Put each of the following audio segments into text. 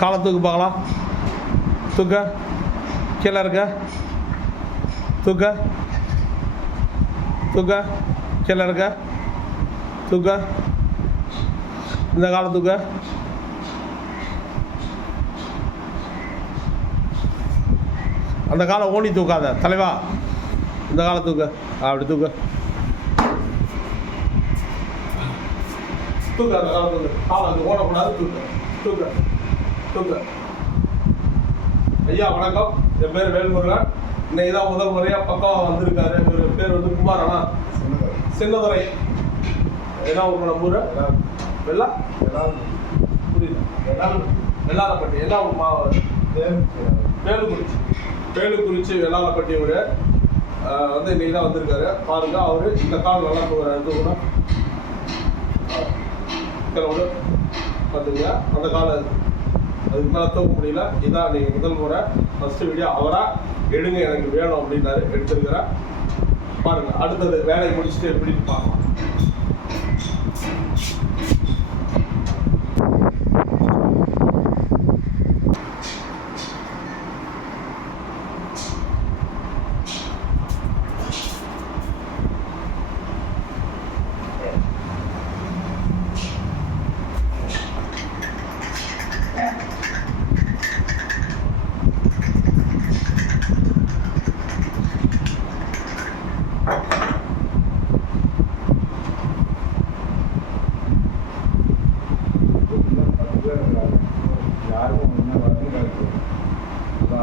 காலை தூக்கு பார்க்கலாம். தூக்க. கீழே இருக்க. தூக்க. தூக்க. கீழே இருக்க. தூக்க. இந்த காலை தூக்க. அந்த காலை ஓனி தூக்காத தலைவா. இந்த காலை தூக்க. அப்படி தூக்க. தூக்க. அந்த காலை தூக்க. காலை அது ஓடக்கூடாது. தூக்க. தூக்க. தூக்க. ஐயா வணக்கம். என் பேர் வேல்முருகன். இன்னைக்கு தான் முதல் முறையாக பக்கம் வந்திருக்காரு. இவர் பேர் வந்து குமாரண்ணா சின்னதுரை. என்ன உங்களோட ஊர்? வெள்ளா புரியுது. வெள்ளாளப்பட்டி. என்ன வேலுக்குறிச்சி. வேலுக்குறிச்சி வெள்ளாளப்பட்டி இவர் வந்து இன்னைக்கு தான் வந்திருக்காரு. பாருங்க அவரு இந்த கால் நல்லா போகிறாரு. கூட கிளம்பு பார்த்துங்க. அந்த காலை அதுக்கு மேலே தூக்க முடியல. இதான் நீங்கள் முதல் முறை ஃபஸ்ட்டு வீடியோ அவராக எடுங்க எனக்கு வேணும் அப்படின்னாரு. எடுத்துருக்கிறேன். பாருங்கள் அடுத்தது வேலையை முடிச்சுட்டு எப்படின்னு பார்க்கலாம்.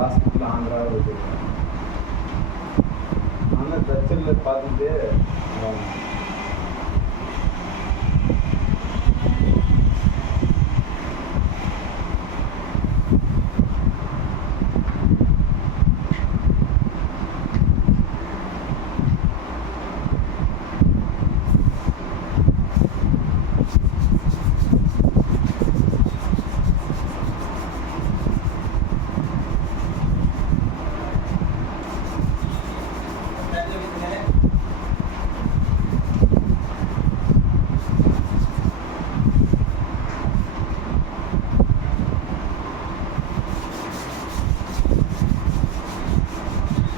ஹாஸ்பிட்டல் ஆந்திராவில் வச்சுருக்கேன். ஆனால் தச்சலில் பார்த்துட்டு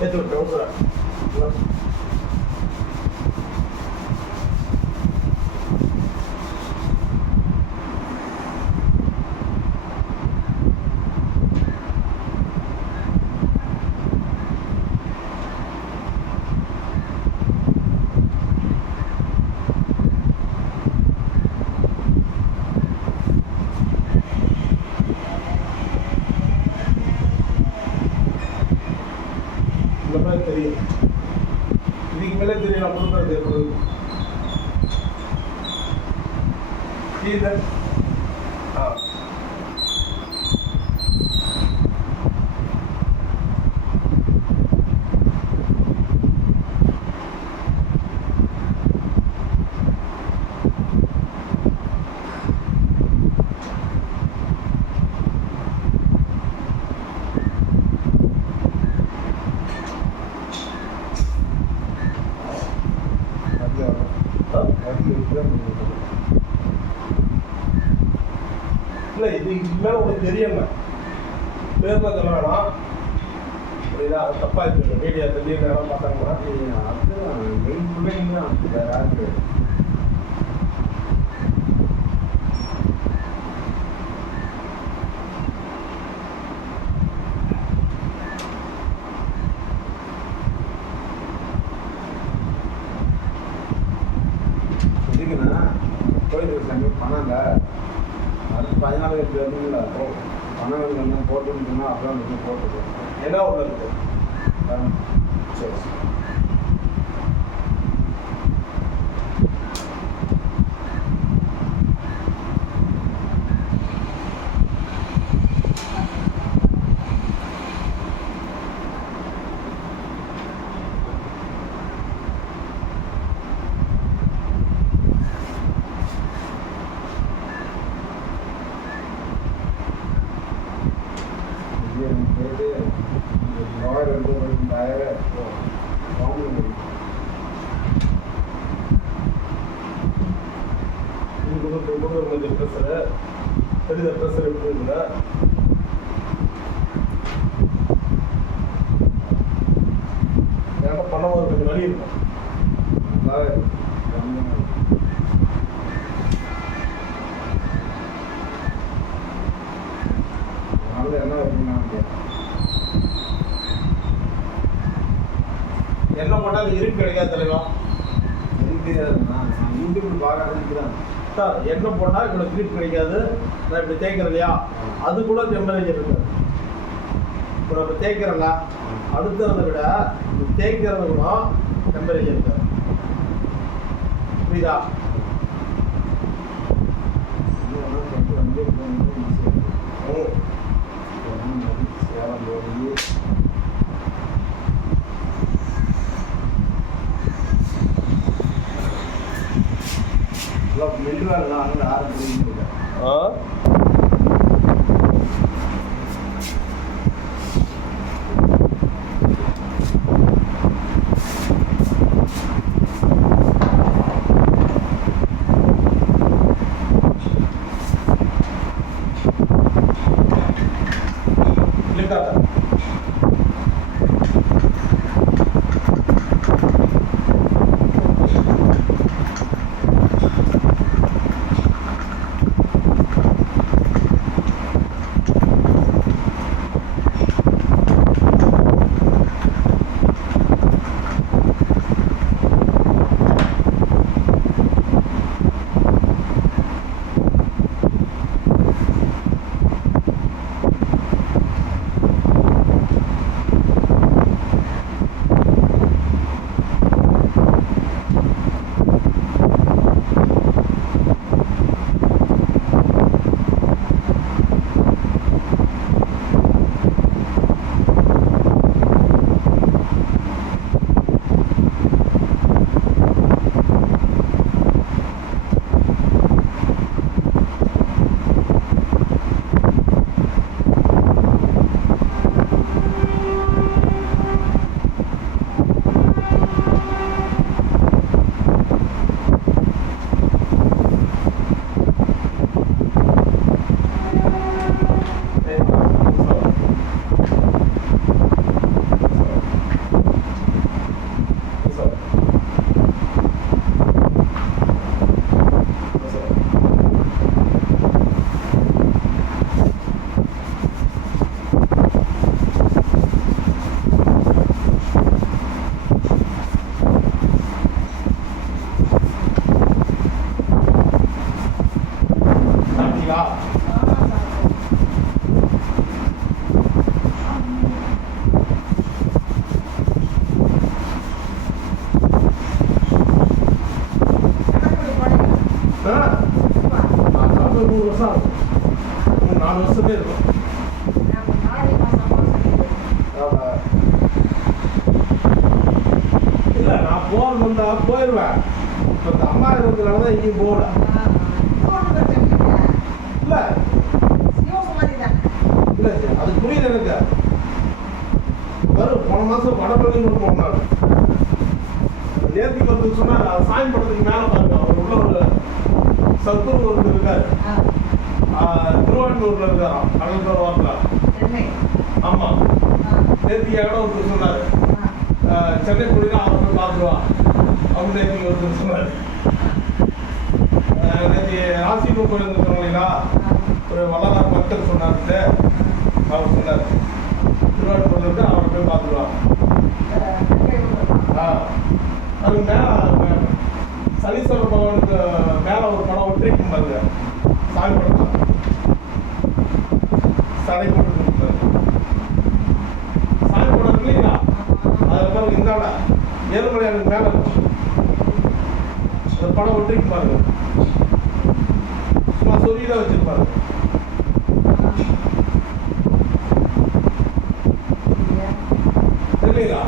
itu udah தெரியும். இதுக்கு மேலே தெரியும். நான் கொடுக்குறது எப்படி இல்லை. இதுக்கு மேலே உங்களுக்கு தெரியுங்க. பேரில் சொல்ல வேணாம். புரியுதா? அது தப்பாக இருக்குது. மீடியா திடீர்னு யாரும் பார்த்தாங்கன்னா அதுதான் மெயின் பிள்ளைங்க தான் வேறு யாருக்கு இதுக்குண்ணா கோயிலுக்கு சங்க பணம் இல்லை. அது 14 லட்சம் வருதுங்களா? பணம் வந்து போட்டுன்னு சொன்னால் அப்புறம் வந்து போட்டுது. என்ன ஒன்று இருக்குது? சரி. உங்களுக்கு ப்ரெஷரு தெரியுது ப்ரெஷர் எப்படி இருக்குல்ல. ஏன்னா பண்ணும்போது கொஞ்சம் வலி இருக்கும். என்ன போட்டால் இருக்கு கிடைக்காது தலைவா. யூடியூப்ல பார்க்க சார் என்ன போட்டால் இவ்வளோ கிரீப் கிடைக்காது. நான் இப்படி தேய்க்கிறேன் இல்லையா, அது கூட டெம்பரேச்சர் இருக்குது. இப்போ நம்ம தேய்க்கிறோம்ல, அடுத்ததை விட தேய்க்கிறது கூட டெம்பரேச்சர் இருக்காது. புரியுதா? போயிடுவேன். இப்போ இந்த அம்மா இருக்கிறதுனால தான் எங்கேயும் போகல. இல்லை இல்லை அது புரியுது எனக்கு. வரும் போன மாதம் வடபழனி போனாரு. நேர்த்திக்கு வந்து சொன்னால் சாமி படத்துக்கு மேலே பாருங்க, அவர் உள்ள ஒரு சத்துரு ஒருத்தர் இருக்காரு. திருவான்மூரில் இருக்காராம், கடற்கரை வாரத்தில். ஆமாம், நேர்த்திக்காக ஒருத்தர் சொன்னார், சென்னை போனீங்கன்னா அவரை போய் பார்த்துருவான் அப்படின்னு நேர்த்திக்கு ஒருத்தர் சொன்னார். நேற்று ராசிபுரம் கோயில் இருக்கிறோம் இல்லைங்களா, ஒரு வள்ளலார் பக்தர் சொன்னார்ட்டு அவர் சொன்னார், திருவான்மூரில் இருந்து அவரை போய் பார்த்துருவான். அது மேலே சனீஸ்வர பகவானுக்கு மேலே ஒரு படம் ஒட்டிருக்கும் பாருங்க, சாமி படம் தான் சடை போட்டு சாமி படம் இல்லைங்களா, அதில் பாருங்க இந்தாண்ட ஏழுமலையானுக்கு மேலே அந்த படம் ஒட்டிருக்கும் பாருங்க, சும்மா சொல்லிதான் வச்சிருப்பாரு. இல்லைங்களா?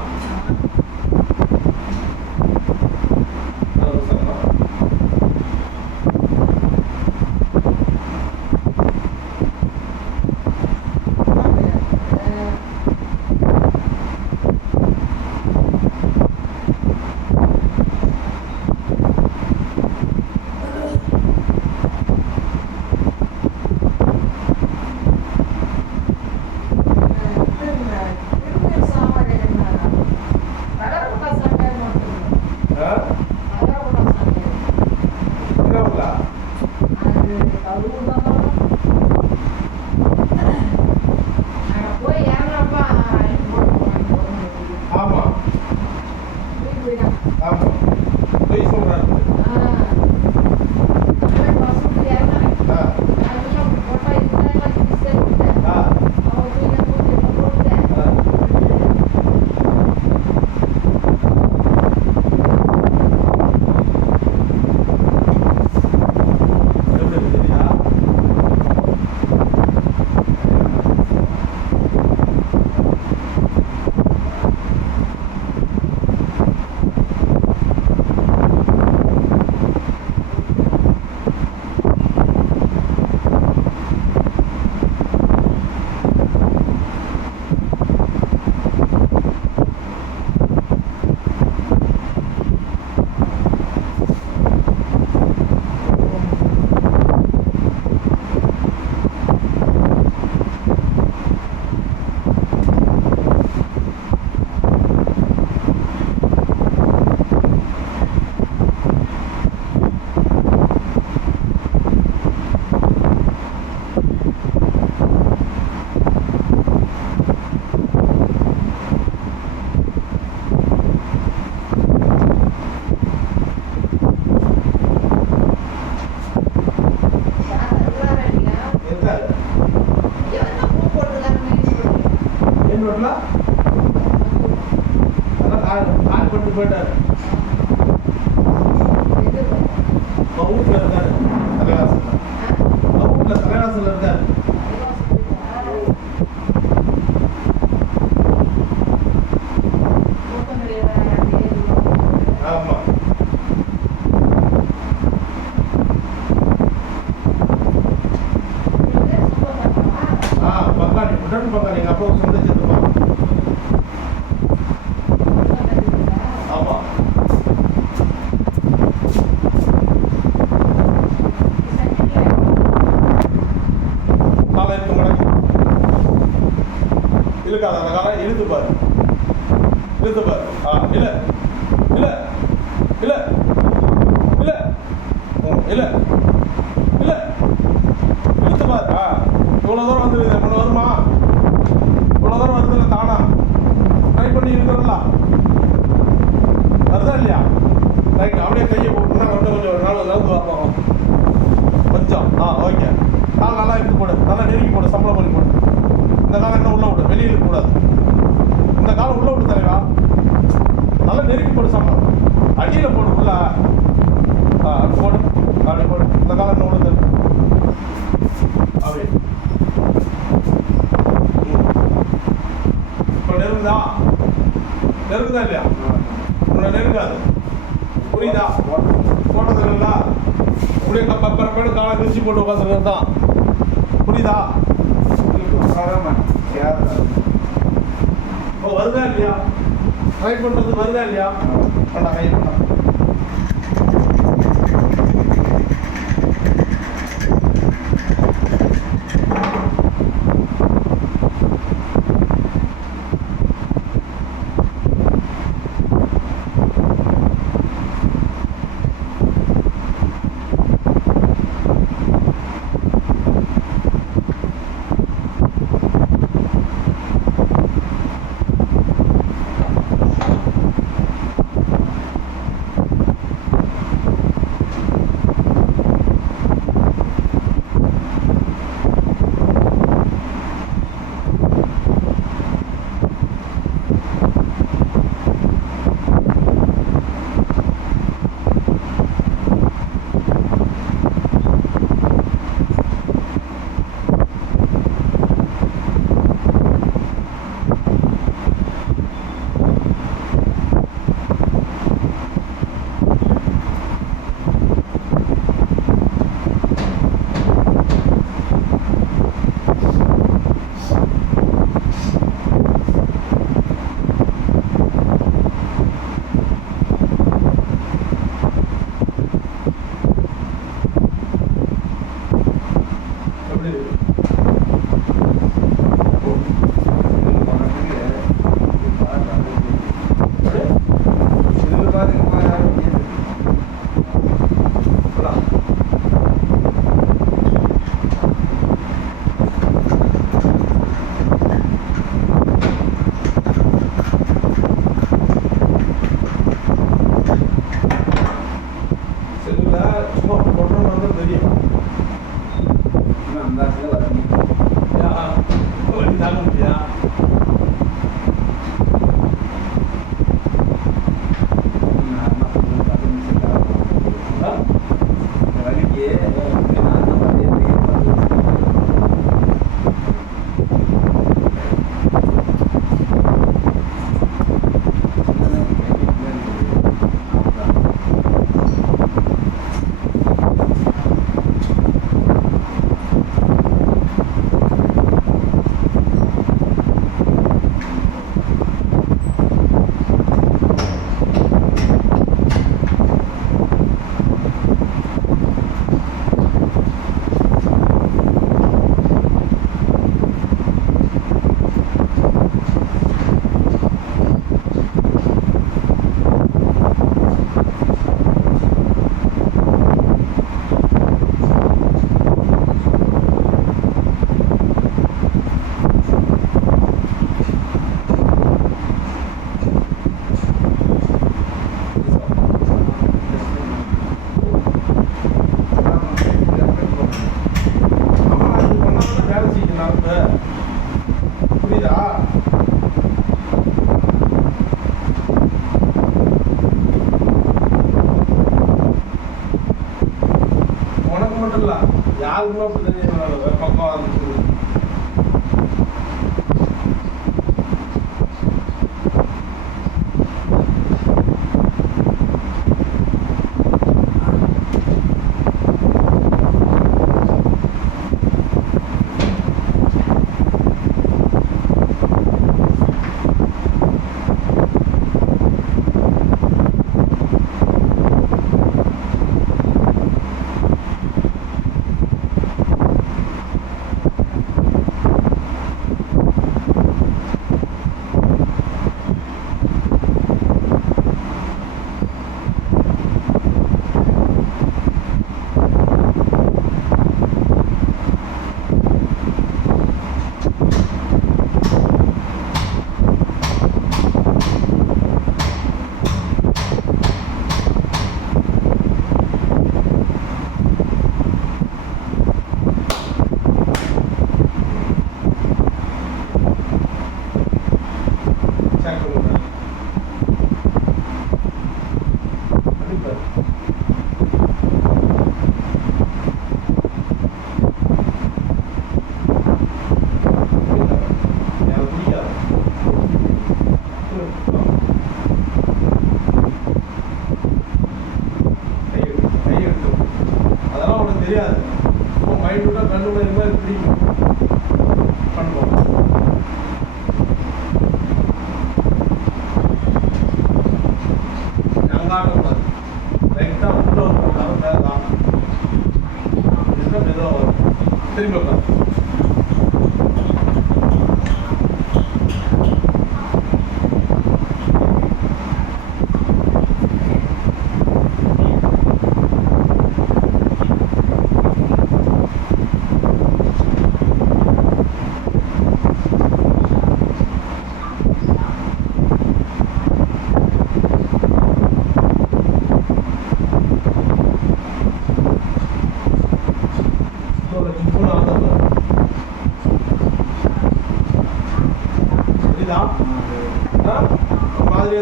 ஹாஸ்பிட்டலா அதான் கால் பண்ணிட்டு போயிட்டாரு. அவங்க வீட்டில் இருக்காரு தலைவாசல். அவங்க வீட்டில் தலைவாசல் இருக்காரு. ஆமாம் பங்காளி உடன் பங்காளி எங்கள் அப்பாவுக்கு சொந்த சித்தப்பா. ஆமாம் காலை இருக்கு மேடம் இருக்காது அந்த காலை இழுத்து பாரு இழுத்து பாரு. இல்லை இல்லை இல்லை இல்லை இல்லை இல்லை இழுத்து பாரு. இவ்வளோ தூரம் வந்துடுது. இவ்வளோ வருமா? இவ்வளோ தூரம் வருதுல்ல தானா? ட்ரை பண்ணி இருக்கிறோம்ல, வருதா இல்லையா? ரைட். அப்படியே கையை போட்டுனா கொஞ்சம் நாள் வரணும் கொஞ்சம். ஓகே. கால் நல்லா எடுத்து போடு, நல்லா நெருக்கி போடு, சம்பளம் பண்ணி போடு. இந்த காலம் என்ன உள்ள விடு, வெளியில் இருக்கக்கூடாது. இந்த காலம் உள்ள விடு தலைவா, நல்லா நெருக்கி போடு, சம்பளம் அடியில் போடு உள்ள. அப்படி போடு, அப்படி போடு. இந்த காலம் என்ன உள்ள தரு அப்படி. இப்போ நெருங்குதா? நெருங்குதா இல்லையா? உன்னை நெருங்காது, புரியுதா? போட்டது இல்லைங்களா? அப்படியே கப்பறப்பேடு காலை விரிச்சு போட்டு உட்காந்துருக்கிறது தான், புரியுதா? இப்போ வருதா இல்லையா? ட்ரை பண்ணுறது வருதா இல்லையா? பண்ணா கை பண்ணா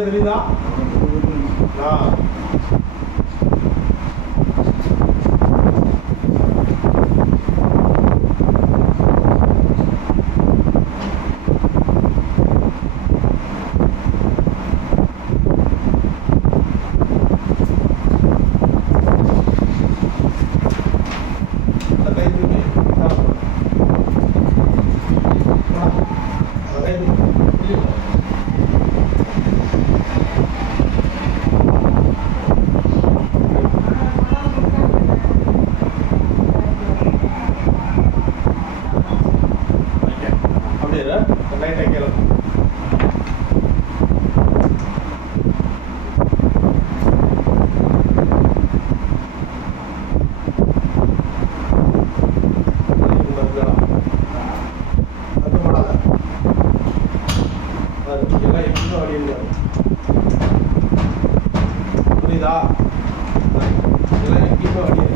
இடம் தெரியுதா? புரியுதா? இதெல்லாம் எங்கேயுமே அடியாது.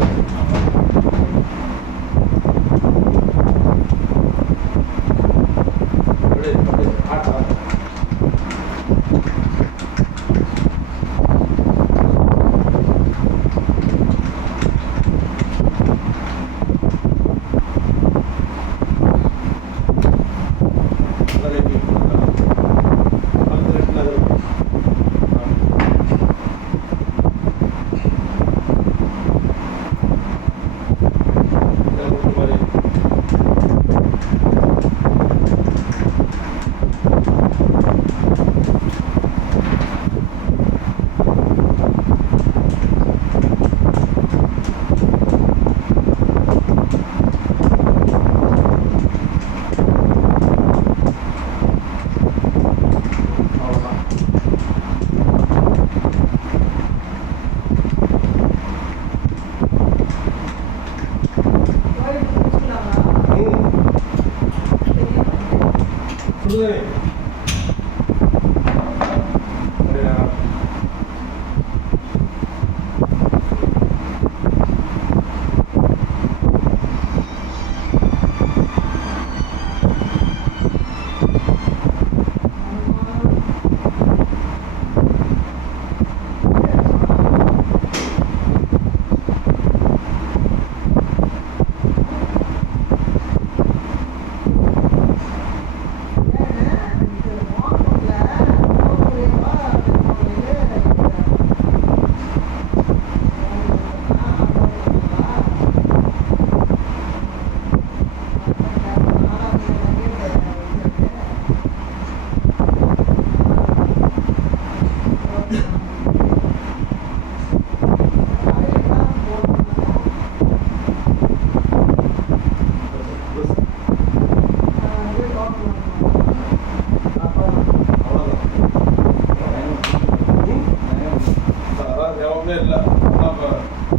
சுடுதண்ணி இல்லை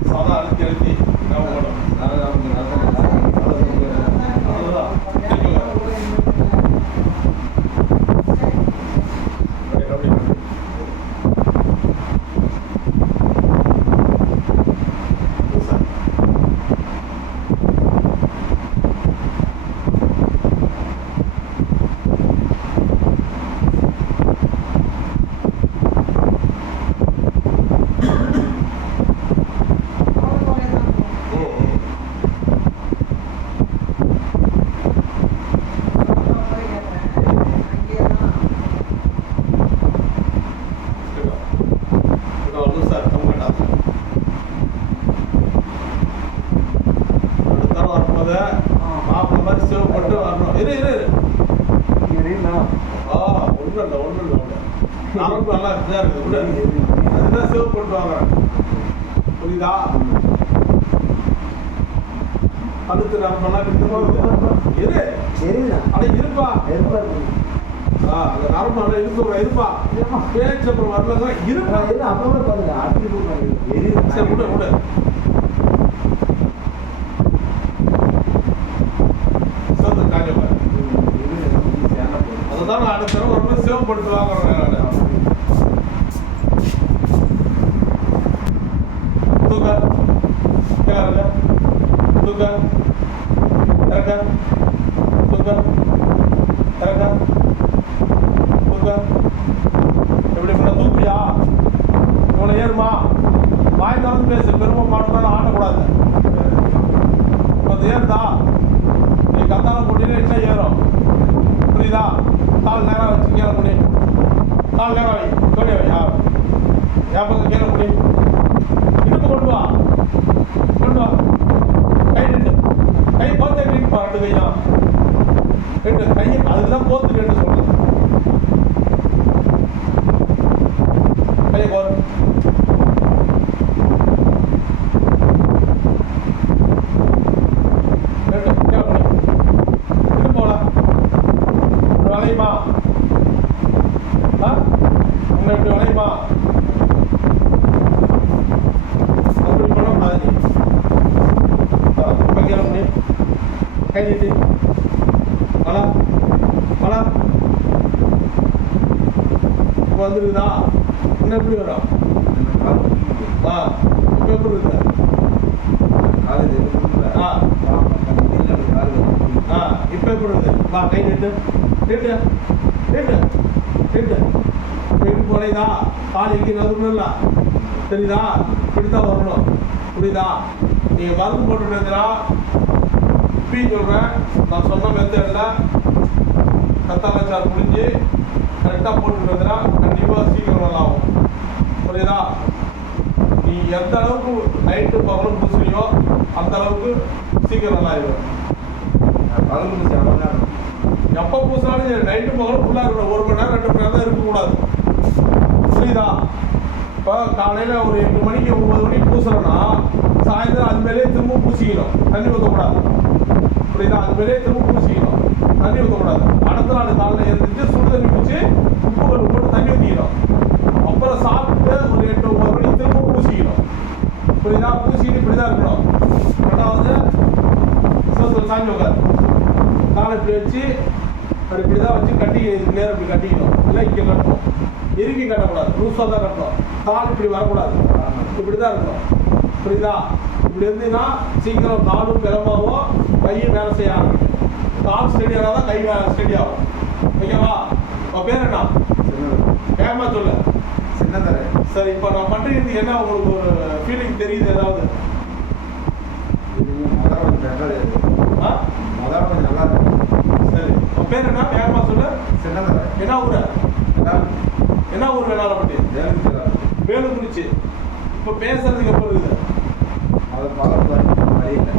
சாதா அழுத்தி அழுத்தி ஞாபகம் மாப்பிள்ள மாதிரி சேவ் பண்ணிட்டு வரணும். இரு ஒன்றும் இல்லை நமக்கு நல்லா இதாக இருக்குது. அதுதான் சேவ் பண்ணிட்டு வாங்குறேன். புரியுதா? அடுத்து நம்ம இரு ஆனால் இருப்பா அந்த நரம்பு நல்லா இருப்பா பேச்சு அப்புறம் வரலன்னா இருப்பா. சரி விடு அதுதான் நான் அடுத்த தடவை ரொம்ப சேவ் பண்ணிட்டு வாங்குறேன். தூக்க தூக்க இறக்க தூக்க இறக்க தூக்க எப்படி பண்ண கேட்டு கையை அதுதான் கோத்து கேட்டு சொல்றது. கையை கோரு. கேட்டு கேட்கணும். இது போல வளையுமா? உங்களை இப்படி வளையுமா? அப்படி பண்ணக்கூடாது நீ. இப்போ கேட்க கை நீட்டு. மலா மலா இப்போ வந்துருக்குதா? இன்னும் எப்படி வரும்? இப்போ எப்படி இருக்குதா? இப்போ எப்படி இருக்குது? வா கை நீட்டு நீட்டு நீட்டு நீட்டு. இப்போ இப்படி போனீதா? கால் எங்கே நறுக்கணும்ல தெரியுதா? இப்படித்தான் வரணும். புரியுதா? நீங்கள் மருந்து போட்டுருந்தீங்கன்னா இப்பயும் சொல்கிறேன், நான் சொன்ன மெத்தடில் கத்தாழச்சாறு முடிஞ்சு கரெக்டாக போட்டுருந்தீங்கன்னா கண்டிப்பாக சீக்கிரம் நல்லா ஆகும். புரியுதா? நீ எந்த அளவுக்கு நைட்டு பகலும் பூசுறியோ அந்த அளவுக்கு சீக்கிரம் நல்லா ஆயிடும். எப்போ பூசினாலும் சரி நைட்டு பகலும் ஃபுல்லாக இருக்கணும். 1 மணி நேரம் 2 மணி நேரம் தான் இருக்கக்கூடாது. புரியுதா? இப்போ காலையில் ஒரு 8 மணிக்கு 9 மணிக்கு பூசுறோன்னா சாயந்தரம் அது மேலே திரும்ப பூசிக்கணும். தண்ணி ஊற்றக்கூடாது. புரியுதா? அது மேலே திரும்ப பூசிக்கணும். தண்ணி ஊற்றக்கூடாது. அடுத்த நாள் காலையில் எழுந்திரிச்சு சுடு தண்ணி குடிச்சு உப்புகள் போட்டு தண்ணி ஊற்றிக்கணும். அப்புறம் சாப்பிட்டு ஒரு 8-9 மணிக்கு திரும்ப பூசிக்கணும். புரியுதா? பூசிக்கிட்டு இப்படி தான் இருக்கணும். ரெண்டாவது சோத்துல சாஞ்சி உட்காரு. காலை இப்படி வச்சு அப்படி இப்படி தான் வச்சு கட்டி நேரம் இப்படி கட்டிக்கணும். இல்லை இங்கே கட்டணும். இறுக்கி கட்டக்கூடாது. லூஸாக தான் கட்டணும். கால் இப்படி வரக்கூடாது. இப்படி தான் இருக்கணும். புரியுதா? இப்படி இருந்தீங்கன்னா சீக்கிரம் காலும் பெறமாகவும் கையும் வேலை செய்ய ஆரம்பிக்கும். கால் ஸ்டெடி ஆனால் தான் கை ஸ்டெடி ஆகும். ஓகேவா? உன் பேர் என்ன? ஏமா சொல்லு. சின்னதரை. சரி, இப்போ நான் பண்ணுறது என்ன உங்களுக்கு ஒரு ஃபீலிங் தெரியுது ஏதாவது? முதல்ல நல்லா இருக்கு. சரி, உன் பேர் என்ன? ஏமா சொல்லு. சின்னதரை. என்ன ஊர்? என்ன ஊர் வேணாலப்பட்டி? வேலுக்குறிச்சி. இப்போ பேசுறதுக்கு எப்போ இருக்குது? அது பழம் வழியில்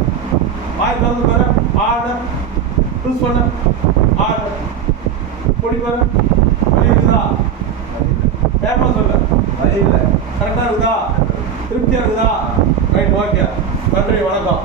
வாய் திறந்து பாரு. ஆடு யூஸ் பண்ண ஆடு பொடி பாரு. வழி இருக்குதா? ஏமா சொல்லு. வழியில் கரெக்டாக இருக்குதா? திருப்தியாக இருக்குதா? Right, okay. நன்றி, வணக்கம்.